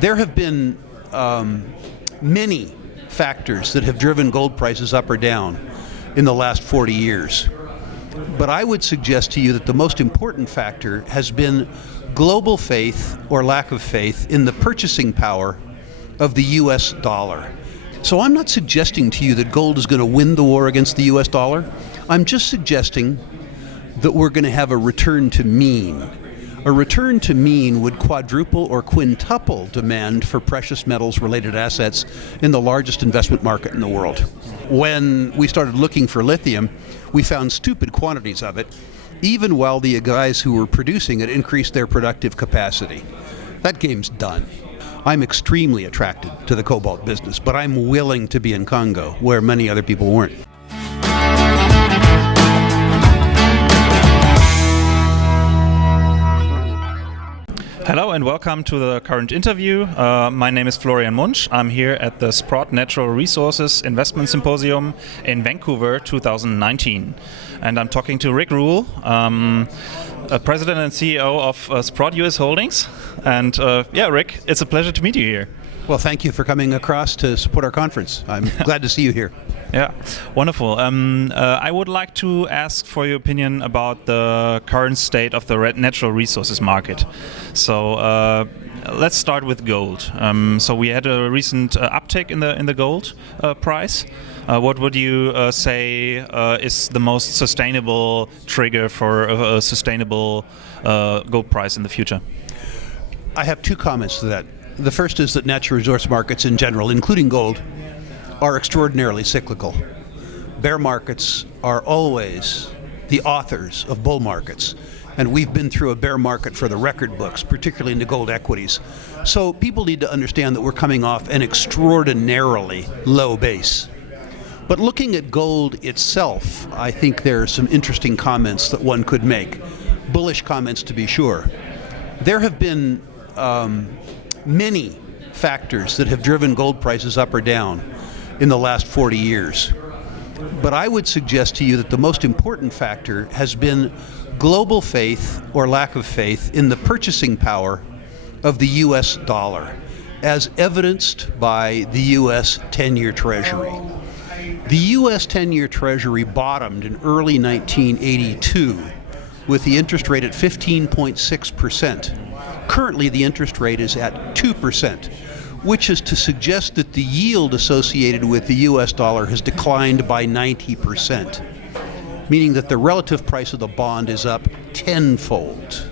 There have been many factors that have driven gold prices up or down in the last 40 years. But I would suggest to you that the most important factor has been global faith or lack of faith in the purchasing power of the US dollar. So I'm not suggesting to you that gold is going to win the war against the US dollar. I'm just suggesting that we're going to have a return to mean. A return to mean would quadruple or quintuple demand for precious metals related assets in the largest investment market in the world. When we started looking for lithium, we found stupid quantities of it, even while the guys who were producing it increased their productive capacity. That game's done. I'm extremely attracted to the cobalt business, but I'm willing to be in Congo, where many other people weren't. Hello and welcome to the current interview. My name is Florian Munsch. I'm here at the Sprott Natural Resources Investment Symposium in Vancouver 2019. And I'm talking to Rick Rule, President and CEO of Sprott US Holdings. And Rick, it's a pleasure to meet you here. Well, thank you for coming across to support our conference. I'm glad to see you here. Yeah, wonderful. I would like to ask for your opinion about the current state of the natural resources market. So let's start with gold. So we had a recent uptick in the gold price. What would you say is the most sustainable trigger for a sustainable gold price in the future? I have two comments to that. The first is that natural resource markets in general, including gold, are extraordinarily cyclical. Bear markets are always the authors of bull markets, and we've been through a bear market for the record books, particularly in the gold equities. So people need to understand that we're coming off an extraordinarily low base. But looking at gold itself, I think there are some interesting comments that one could make. Bullish comments, to be sure. There have been many factors that have driven gold prices up or down in the last 40 years. But I would suggest to you that the most important factor has been global faith or lack of faith in the purchasing power of the US dollar, as evidenced by the US 10-year Treasury. The US 10-year Treasury bottomed in early 1982 with the interest rate at 15.6%. Currently, the interest rate is at 2%, which is to suggest that the yield associated with the US dollar has declined by 90%, meaning that the relative price of the bond is up tenfold.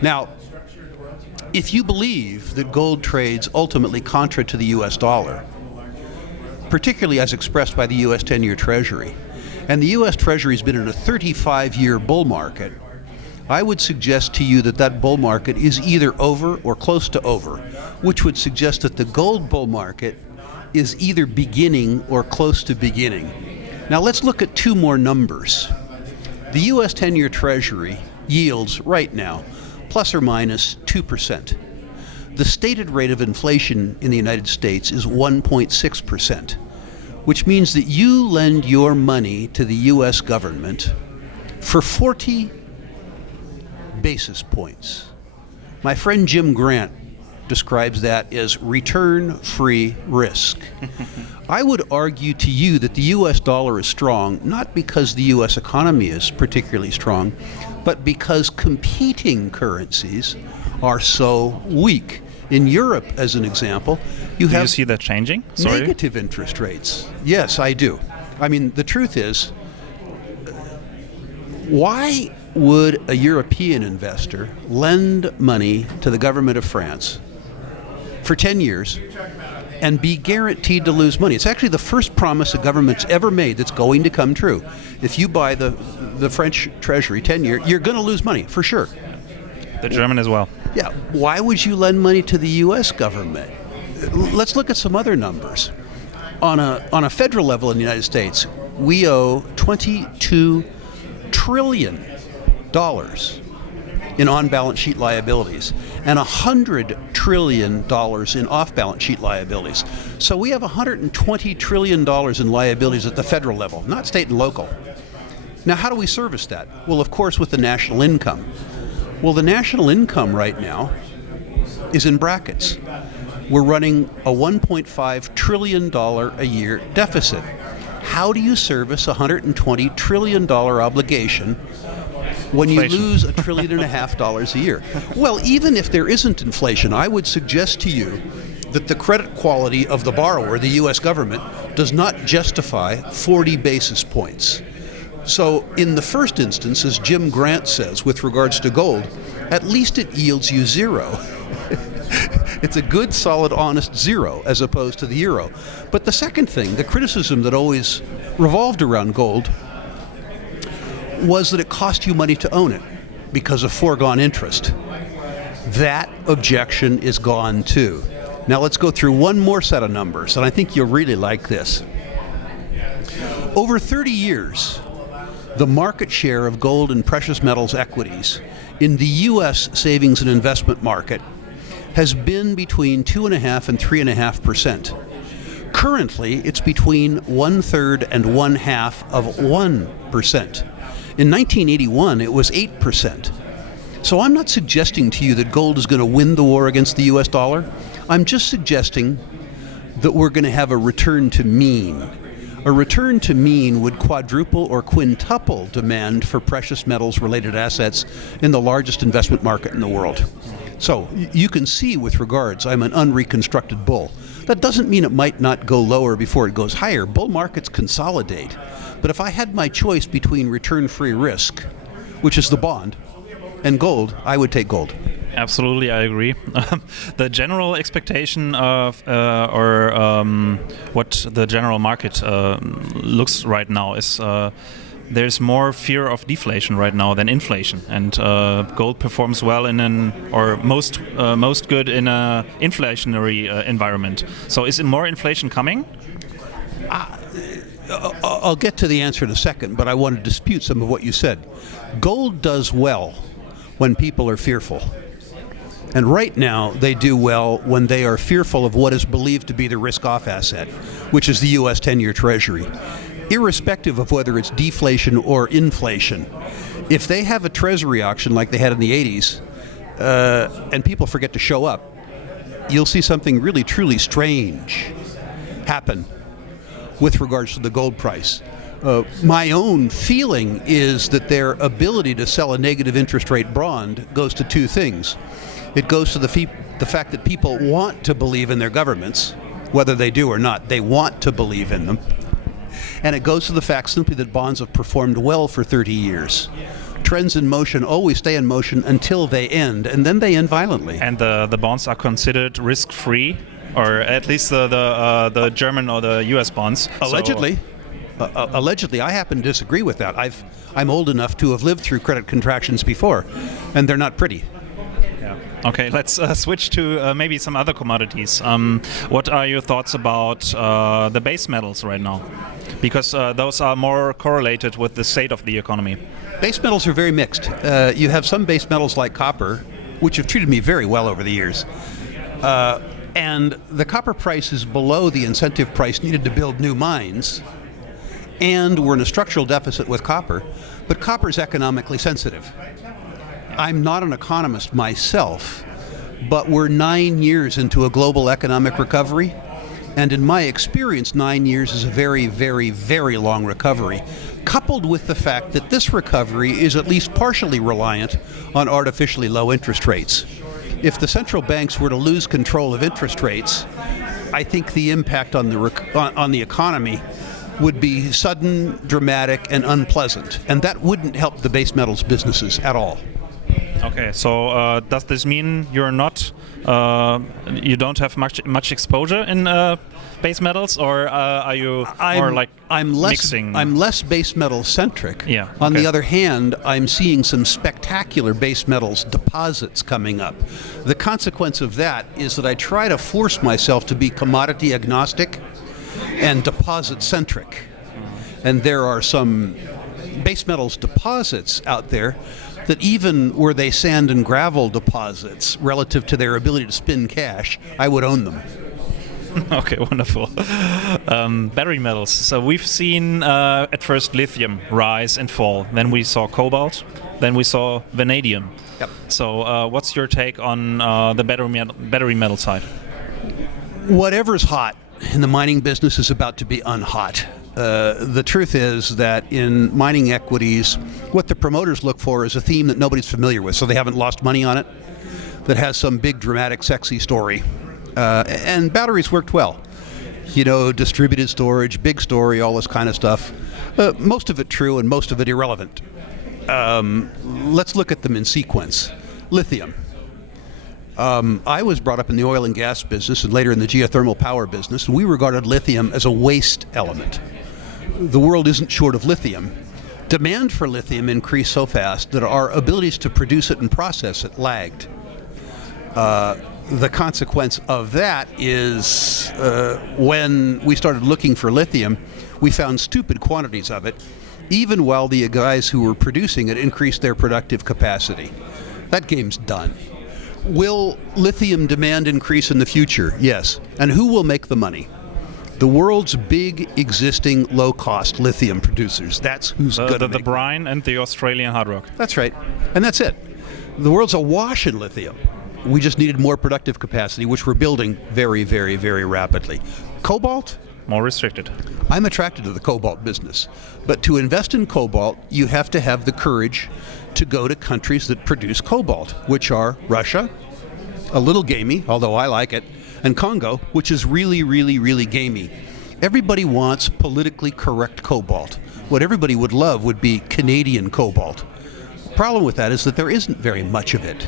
Now, if you believe that gold trades ultimately contra to the US dollar, particularly as expressed by the US 10-year Treasury, and the US Treasury has been in a 35-year bull market, I would suggest to you that that bull market is either over or close to over, which would suggest that the gold bull market is either beginning or close to beginning. Now let's look at two more numbers. The US 10-year Treasury yields right now plus or minus 2%. The stated rate of inflation in the United States is 1.6%, which means that you lend your money to the US government for 40 basis points. My friend Jim Grant describes that as return-free risk. I would argue to you that the US dollar is strong, not because the US economy is particularly strong, but because competing currencies are so weak. In Europe, as an example, you have... Do you see that changing? Negative interest rates. Yes, I do. I mean, the truth is, why would a European investor lend money to the government of France for 10 years and be guaranteed to lose money? It's actually the first promise a government's ever made that's going to come true. If you buy the French Treasury 10-year, you're going to lose money, for sure. The German as well. Yeah. Why would you lend money to the U.S. government? Let's look at some other numbers. On a federal level in the United States, we owe $22 trillion in on-balance sheet liabilities and $100 trillion in off-balance sheet liabilities. So we have $120 trillion in liabilities at the federal level, not state and local. Now, how do we service that? Well, of course, with the national income. Well, the national income right now is in brackets. We're running a $1.5 trillion a year deficit. How do you service a $120 trillion obligation when you Inflation. lose $1.5 trillion a year? Well, even if there isn't inflation, I would suggest to you that the credit quality of the borrower, the U.S. government, does not justify 40 basis points. So in the first instance, as Jim Grant says with regards to gold, at least it yields you zero. It's a good, solid, honest zero as opposed to the euro. But the second thing, the criticism that always revolved around gold, was that it cost you money to own it because of foregone interest. That objection is gone too. Now let's go through one more set of numbers, and I think you'll really like this. Over 30 years, the market share of gold and precious metals equities in the U.S. savings and investment market has been between 2.5% and 3.5%. Currently, it's between 1/3 and 1/2 of 1%. In 1981, it was 8%. So I'm not suggesting to you that gold is going to win the war against the U.S. dollar. I'm just suggesting that we're going to have a return to mean. A return to mean would quadruple or quintuple demand for precious metals related assets in the largest investment market in the world. So you can see with regards, I'm an unreconstructed bull. That doesn't mean it might not go lower before it goes higher. Bull markets consolidate. But if I had my choice between return-free risk, which is the bond, and gold, I would take gold. Absolutely, I agree. The general expectation of, what the general market looks right now is there's more fear of deflation right now than inflation, and gold performs well in most good in an inflationary environment. So, is more inflation coming? I'll get to the answer in a second, but I want to dispute some of what you said. Gold does well when people are fearful. And right now, they do well when they are fearful of what is believed to be the risk-off asset, which is the U.S. 10-year Treasury. Irrespective of whether it's deflation or inflation, if they have a Treasury auction like they had in the 80s, and people forget to show up, you'll see something really, truly strange happen with regards to the gold price. My own feeling is that their ability to sell a negative interest rate bond goes to two things. It goes to the fact that people want to believe in their governments, whether they do or not. They want to believe in them. And it goes to the fact simply that bonds have performed well for 30 years. Trends in motion always stay in motion until they end, and then they end violently. And the bonds are considered risk-free, or at least the German or the U.S. bonds. Allegedly. Allegedly, I happen to disagree with that. I'm old enough to have lived through credit contractions before, and they're not pretty. Okay, let's switch to maybe some other commodities. What are your thoughts about the base metals right now? Because those are more correlated with the state of the economy. Base metals are very mixed. You have some base metals like copper, which have treated me very well over the years. And the copper price is below the incentive price needed to build new mines. And we're in a structural deficit with copper, but copper is economically sensitive. I'm not an economist myself, but we're 9 years into a global economic recovery. And in my experience, 9 years is a very, very, very long recovery, coupled with the fact that this recovery is at least partially reliant on artificially low interest rates. If the central banks were to lose control of interest rates, I think the impact on the economy would be sudden, dramatic, and unpleasant. And that wouldn't help the base metals businesses at all. Okay, so does this mean you don't have much exposure in base metals, or are you mixing? I'm less base metal centric. Yeah. Okay. On the other hand, I'm seeing some spectacular base metals deposits coming up. The consequence of that is that I try to force myself to be commodity agnostic and deposit centric. And there are some base metals deposits out there that even were they sand and gravel deposits relative to their ability to spin cash, I would own them. Okay, wonderful. Battery metals. So we've seen at first lithium rise and fall. Then we saw cobalt, then we saw vanadium. Yep. So what's your take on the battery metal side? Whatever's hot in the mining business is about to be unhot. The truth is that in mining equities, what the promoters look for is a theme that nobody's familiar with, so they haven't lost money on it, that has some big, dramatic, sexy story. And batteries worked well. You know, distributed storage, big story, all this kind of stuff. Most of it true and most of it irrelevant. Let's look at them in sequence. Lithium. I was brought up in the oil and gas business and later in the geothermal power business, and we regarded lithium as a waste element. The world isn't short of lithium. Demand for lithium increased so fast that our abilities to produce it and process it lagged. The consequence of that is when we started looking for lithium, we found stupid quantities of it, even while the guys who were producing it increased their productive capacity. That game's done. Will lithium demand increase in the future? Yes. And who will make the money? The world's big existing low-cost lithium producers. That's who's going to make the brine and the Australian hard rock. That's right. And that's it. The world's awash in lithium. We just needed more productive capacity, which we're building very, very, very rapidly. Cobalt? More restricted. I'm attracted to the cobalt business. But to invest in cobalt, you have to have the courage to go to countries that produce cobalt, which are Russia, a little gamey, although I like it, and Congo, which is really, really, really gamey. Everybody wants politically correct cobalt. What everybody would love would be Canadian cobalt. The problem with that is that there isn't very much of it.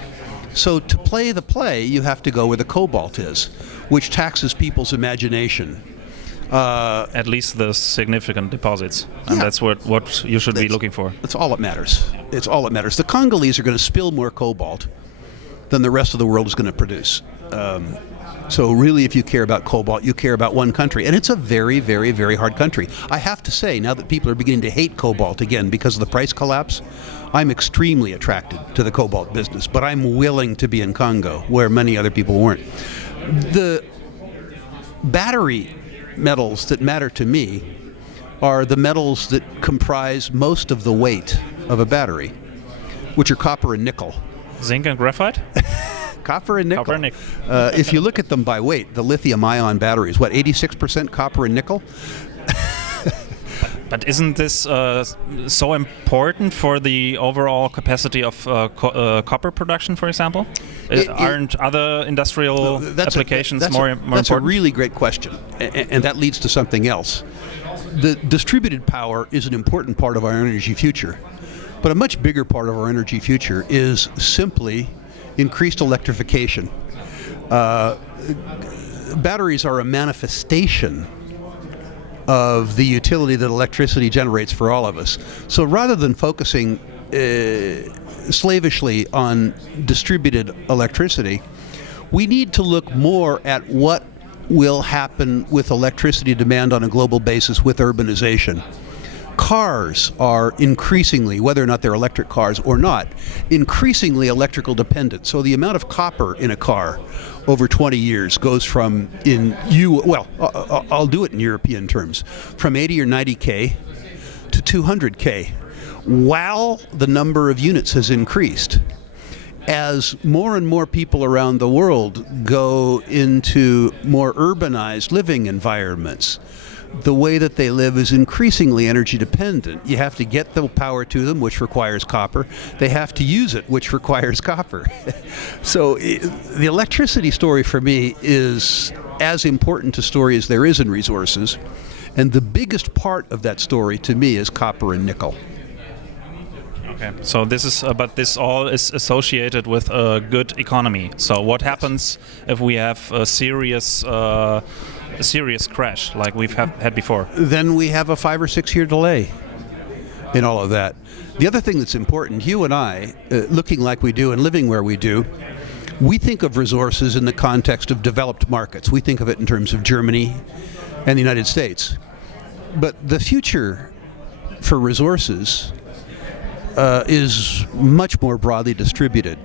So to play the play, you have to go where the cobalt is, which taxes people's imagination. At least the significant deposits, and that's what you should be looking for. That's all that matters. It's all that matters. The Congolese are going to spill more cobalt than the rest of the world is going to produce. So really, if you care about cobalt, you care about one country. And it's a very, very, very hard country. I have to say, now that people are beginning to hate cobalt again because of the price collapse, I'm extremely attracted to the cobalt business. But I'm willing to be in Congo, where many other people weren't. The battery metals that matter to me are the metals that comprise most of the weight of a battery, which are copper and nickel. Zinc and graphite? Copper and nickel. Copper and nickel. If you look at them by weight, the lithium-ion batteries, 86% copper and nickel? But isn't this so important for the overall capacity of copper production, for example? Aren't other industrial applications more important? That's a really great question, and that leads to something else. The distributed power is an important part of our energy future, but a much bigger part of our energy future is simply increased electrification. Batteries are a manifestation of the utility that electricity generates for all of us. So rather than focusing slavishly on distributed electricity, we need to look more at what will happen with electricity demand on a global basis with urbanization. Cars are increasingly, whether or not they're electric cars or not, increasingly electrical dependent. So the amount of copper in a car over 20 years goes from, I'll do it in European terms, from 80 or 90K to 200K, while the number of units has increased. As more and more people around the world go into more urbanized living environments, the way that they live is increasingly energy dependent. You have to get the power to them, which requires copper. They have to use it, which requires copper. So the electricity story for me is as important a story as there is in resources. And the biggest part of that story to me is copper and nickel. Okay, so this is, but this all is associated with a good economy. So what happens if we have a serious crash like we've had before? Then we have a 5 or 6 year delay in all of that. The other thing that's important, you and I, looking like we do and living where we do, we think of resources in the context of developed markets. We think of it in terms of Germany and the United States. But the future for resources is much more broadly distributed.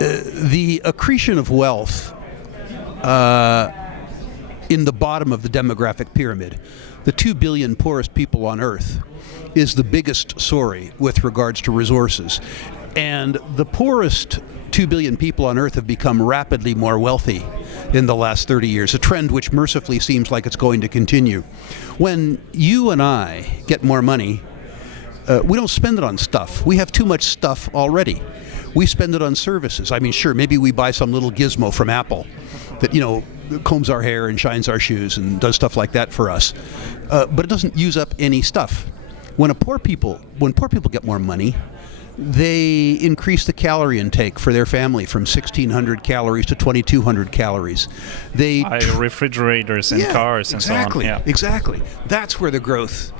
The accretion of wealth in the bottom of the demographic pyramid. The 2 billion poorest people on Earth is the biggest story with regards to resources. And the poorest 2 billion people on Earth have become rapidly more wealthy in the last 30 years, a trend which mercifully seems like it's going to continue. When you and I get more money, we don't spend it on stuff. We have too much stuff already. We spend it on services. I mean, sure, maybe we buy some little gizmo from Apple that, combs our hair and shines our shoes and does stuff like that for us. But it doesn't use up any stuff. When poor people get more money, they increase the calorie intake for their family from 1,600 calories to 2,200 calories. They buy refrigerators and cars and so on. Yeah, exactly. That's where the growth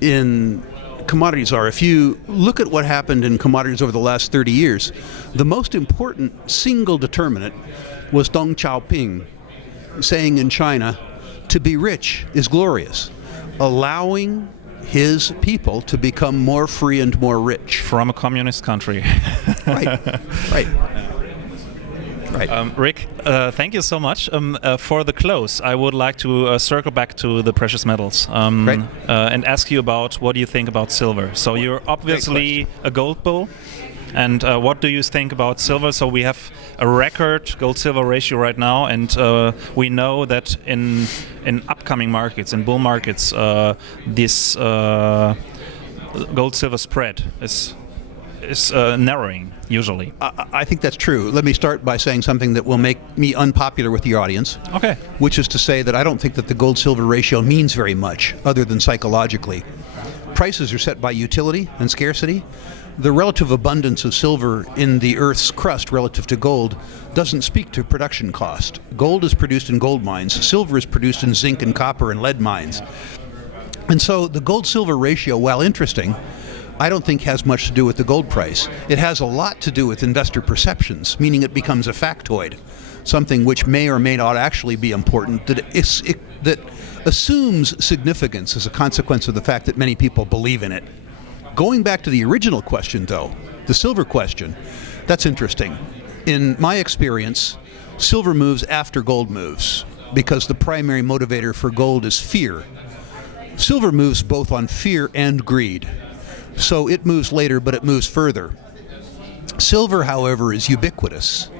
in commodities are. If you look at what happened in commodities over the last 30 years, the most important single determinant was Deng Xiaoping saying in China, to be rich is glorious, allowing his people to become more free and more rich. From a communist country. Right. Rick, thank you so much. For the close, I would like to circle back to the precious metals and ask you about what do you think about silver. So you're obviously a gold bull. And what do you think about silver? So we have a record gold-silver ratio right now, and we know that in upcoming markets, in bull markets, this gold-silver spread is narrowing usually. I think that's true. Let me start by saying something that will make me unpopular with the audience. Okay. Which is to say that I don't think that the gold-silver ratio means very much, other than psychologically. Prices are set by utility and scarcity. The relative abundance of silver in the Earth's crust relative to gold doesn't speak to production cost. Gold is produced in gold mines. Silver is produced in zinc and copper and lead mines. And so the gold-silver ratio, while interesting, I don't think has much to do with the gold price. It has a lot to do with investor perceptions, meaning it becomes a factoid, something which may or may not actually be important, that assumes significance as a consequence of the fact that many people believe in it. Going back to the original question, though, the silver question, that's interesting. In my experience, silver moves after gold moves because the primary motivator for gold is fear. Silver moves both on fear and greed. So it moves later, but it moves further. Silver, however, is ubiquitous.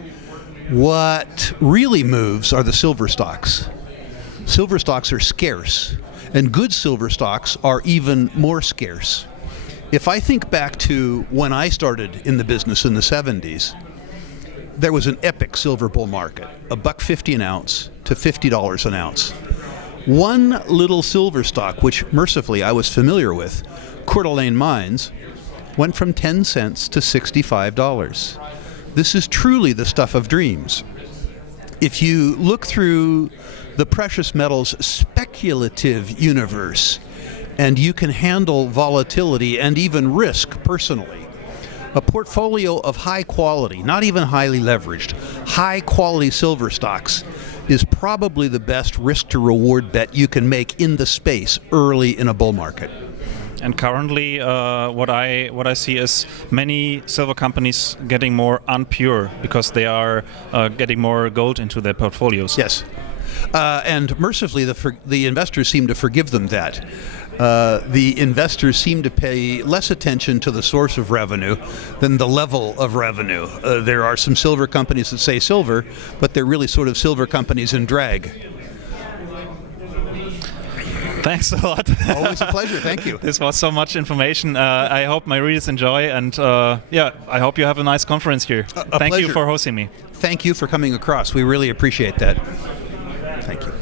What really moves are the silver stocks. Silver stocks are scarce, and good silver stocks are even more scarce. If I think back to when I started in the business in the 70s, there was an epic silver bull market, $1.50 an ounce to $50 an ounce. One little silver stock, which mercifully I was familiar with, Coeur d'Alene Mines, went from 10 cents to $65. This is truly the stuff of dreams. If you look through the precious metals speculative universe, and you can handle volatility and even risk personally, a portfolio of high quality, not even highly leveraged, high quality silver stocks is probably the best risk to reward bet you can make in the space early in a bull market. And currently, what I see is many silver companies getting more unpure because they are getting more gold into their portfolios. Yes, and mercifully, the investors seem to forgive them that. The investors seem to pay less attention to the source of revenue than the level of revenue. There are some silver companies that say silver, but they're really sort of silver companies in drag. Thanks a lot. Always a pleasure. Thank you. This was so much information. I hope my readers enjoy, and I hope you have a nice conference here. Thank you for hosting me. Thank you for coming across. We really appreciate that. Thank you.